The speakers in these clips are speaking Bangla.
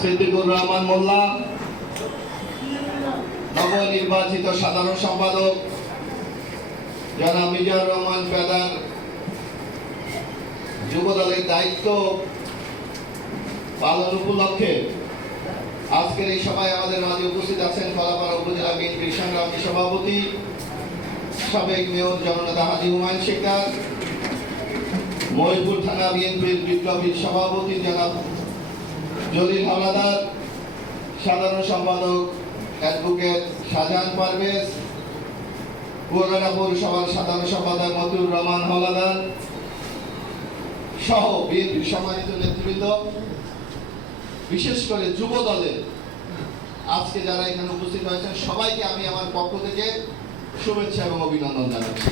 সিদ্দিকুর রহমান মোল্লা, নবনির্বাচিত সাধারণ সম্পাদক, জনাব মিজানুর রহমান পেদার যুব দলের দায়িত্ব পালন উপলক্ষে আজকের এই সভায় আমাদের মাঝে উপস্থিত আছেন কলাপাড়া উপজেলা বিএনপির সংগ্রামী সভাপতি, সাবেক মেয়র জননেতা হাজি হুমায়ুন শেখার মহিপুর থানা বিএনপির বিপ্লবী সভাপতি জনাব জলিল হাওলাদার সাধারণ সম্পাদক, অ্যাডভোকেট শাহজাহান পারভেজ কুয়াকাটা পৌরসভার সাধারণ সম্পাদক মতুর রহমান হাওলাদার সহ বিএনপির সম্মানিত নেতৃবৃন্দ, বিশেষ করে যুব দলের আজকে যারা এখানে উপস্থিত হয়েছেন, সবাইকে আমি আমার পক্ষ থেকে শুভেচ্ছা এবং অভিনন্দন জানাচ্ছি।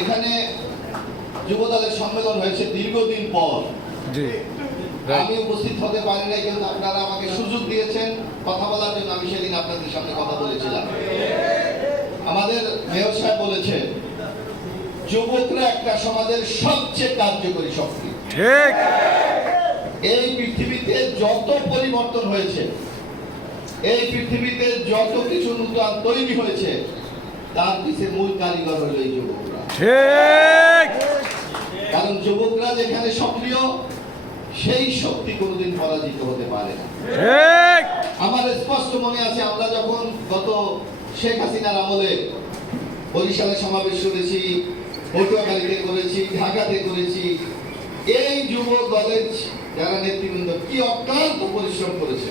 এখানে যুব দলের সম্মেলন হয়েছে দীর্ঘদিন পর। আমি উপস্থিত হতে পারি নাই কিন্তু আপনারা আমাকে সুযোগ দিয়েছেন কথা বলার জন্য। আমি সেদিন আপনাদের সামনে কথা বলেছিলাম। আমাদের মেয়র সাহেব বলেছে যুবকরা একটা সমাজের সবচেয়ে কার্যকরী শক্তি। ঠিক। এই পৃথিবীতে যত পরিবর্তন হয়েছে এই পৃথিবীতে যত কিছু নূতন তৈরি হয়েছে তার পিছে মূল কারিগর হলো এই যুবকরা। ঠিক। কারণ যুবকরা যেখানে সক্রিয় সেই শক্তি কোনোদিন পরাজিত হতে পারে না। আমার স্পষ্ট মনে আছে আমরা যখন গত শেখ হাসিনার আমলে বরিশালে সমাবেশ করেছি পটুয়াখালীতে করেছি ঢাকাতে করেছি এই যুব দলের যারা নেতৃবৃন্দ কি অক্লান্ত পরিশ্রম করেছে।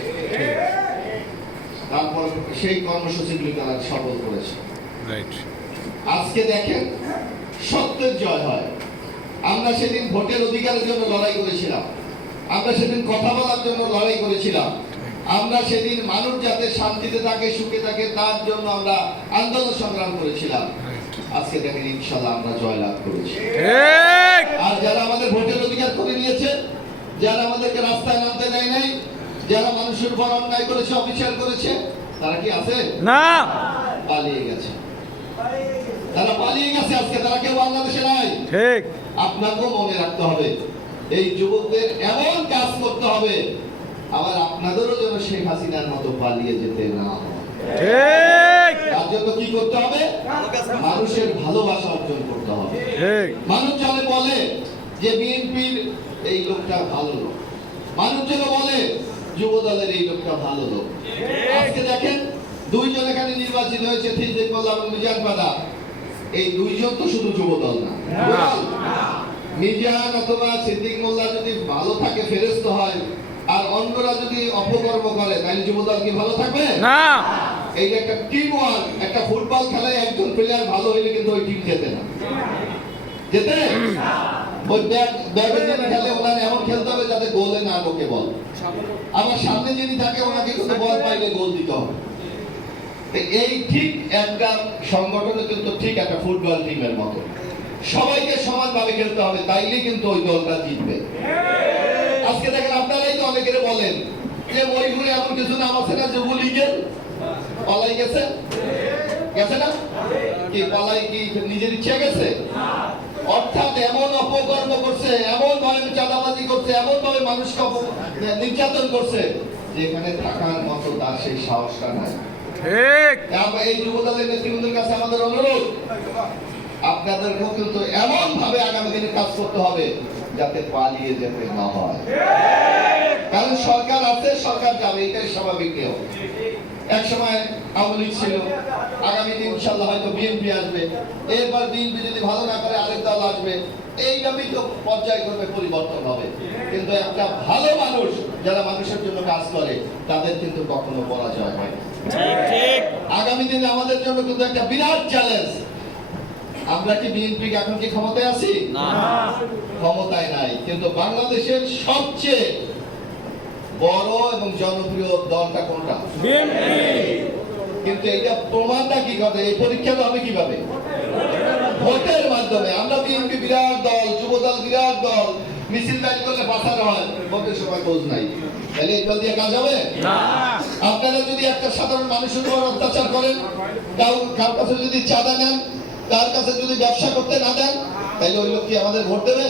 তারপর সেই কর্মসূচিগুলি তারা সফল করেছে। আজকে দেখেন সত্যের জয় হয়। আমরা সেদিন ভোটের অধিকারের জন্য লড়াই করেছিলাম। আমরা সেদিন কথা বলার জন্য লড়াই করেছিলাম। আমরা সেদিন মানুষ যাতে শান্তিতে থাকে সুখে থাকে তার জন্য আমরা আন্দোলন সংগ্রাম করেছিলাম। আজকে দেখেন ইনশাল্লাহ আমরা জয়লাভ করেছি। আর যারা আমাদের ভোটের অধিকার করে নিয়েছে যারা আমাদেরকে রাস্তায় নামতে দেয় নাই যারা মানুষের উপর অন্যায় করেছে অবিচার করেছে তারা কি আছে? না। পালিয়ে গেছে। তারা পালিয়ে গেছে আজকে তারা কেউ বাংলাদেশে নাই। ঠিক। আপনাকেও মনে রাখতে হবে এই যুবকদের এমন কাজ করতে হবে আবার আপনাদেরও যেন শেখ হাসিনার মতো পালিয়ে যেতে না তার জন্য কি করতে হবে? মানুষের ভালোবাসা অর্জন করতে হবে। মানুষ চলে বলে যে বিএনপির এই লোকটা ভালো লোক। মানুষ যেন বলে যুব দলের এই লোকটা ভালো লোক। আজকে দেখেন দুইজন এখানে নির্বাচিত হয়েছে ফিজেক মোল্লা এবং মিজান এই দুইজন তো শুধু যুব দল। না মিজান অথবা সিদ্দিক মোল্লা যদি ভালো থাকে ফেরস্ত হয় আর অন্যরা যদি অপকর্ম করে তাহলে যুব দল কি ভালো থাকবে? না। এই যে একটা টিম ওয়ার্ক একটা ফুটবল খেলায় একজন প্লেয়ার ভালো হইলে কিন্তু ওই টিম জেতে না। যেতে? ওই ব্যাডমিন্টন খেলে ওনার এমন খেলতে হবে যাতে গোলে না ঢোকে বল। আবার সামনে যিনি থাকে ওনাকে কিন্তু বল পাইলে গোল দিতে হবে। এই ঠিক একটা সংগঠনে কিন্তু ঠিক একটা ফুটবল টিমের মতো। সবাইকে সমানভাবে খেলতে হবে, তাইলে কিন্তু ওই দলটা জিতবে। আজকে দেখেন আপনারাই তো অনেকের বলেন যে মরিপুরে এমন কিছু নাম আছে না যুব লীগের পলাই গেছে? গেছে না? কি, পলাই কি নিজের ইচ্ছা গেছে? অর্থাৎ এমন অপকর্ম করছে, এমন ভাবে চাঁদাবাজি করছে, এমন ভাবে মানুষকে নির্যাতন করছে, যেখানে থাকার মতো তার সেই সাহসটা নাই। ঠিক। এই যুবদলের নেতৃবৃন্দের কাছে আমাদের অনুরোধ আপনাদেরকেও কিন্তু এমন ভাবে আগামী দিনে কাজ করতে হবে যাতে পালিয়ে যেতে না হয়। কারণ সরকার আছে সরকার যাবে এটাই স্বাভাবিক নিয়ম। এক সময় আওয়ামী লীগ ছিল। আগামী দিন ইনশাল্লাহ হয়তো বিএনপি আসবে। এরপর বিএনপি যদি ভালো না করে আরেক দল আসবে এইভাবেই তো পর্যায়ক্রমে পরিবর্তন হবে। কিন্তু একটা ভালো মানুষ যারা মানুষের জন্য কাজ করে তাদের কিন্তু কখনো পরাজয় হয় না। আগামী দিনে আমাদের জন্য কিন্তু একটা বিরাট চ্যালেঞ্জ আমরা কি বিএনপি এখন কি ক্ষমতায় আছি? ক্ষমতায় নাই। কিন্তু বাংলাদেশের সবচেয়ে বড় এবং জনপ্রিয় দলটা কোনটা? কিন্তু এটা প্রমাণটা কি করে? এই পরীক্ষাটা হবে কীভাবে? ভোটের মাধ্যমে। আমরা বিএনপি বিরাট দল যুব দল বিরাট দল মিছিল ব্যাট করলে পাঠানো হয় ভোটের সময় খোঁজ নাই। তাহলে এই দল দিয়ে কাজ হবে? আপনারা যদি একটা সাধারণ মানুষের উপর অত্যাচার করেন কার কাছে যদি চাঁদা নেন তার কাছে যদি ব্যবসা করতে না দেন তাইলে ওই লোক কি আমাদের ভোট দেবে?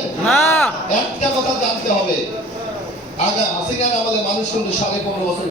একটা কথা জানতে হবে আগা হাসিনার আমাদের মানুষ কিন্তু সাড়ে পনেরো বছর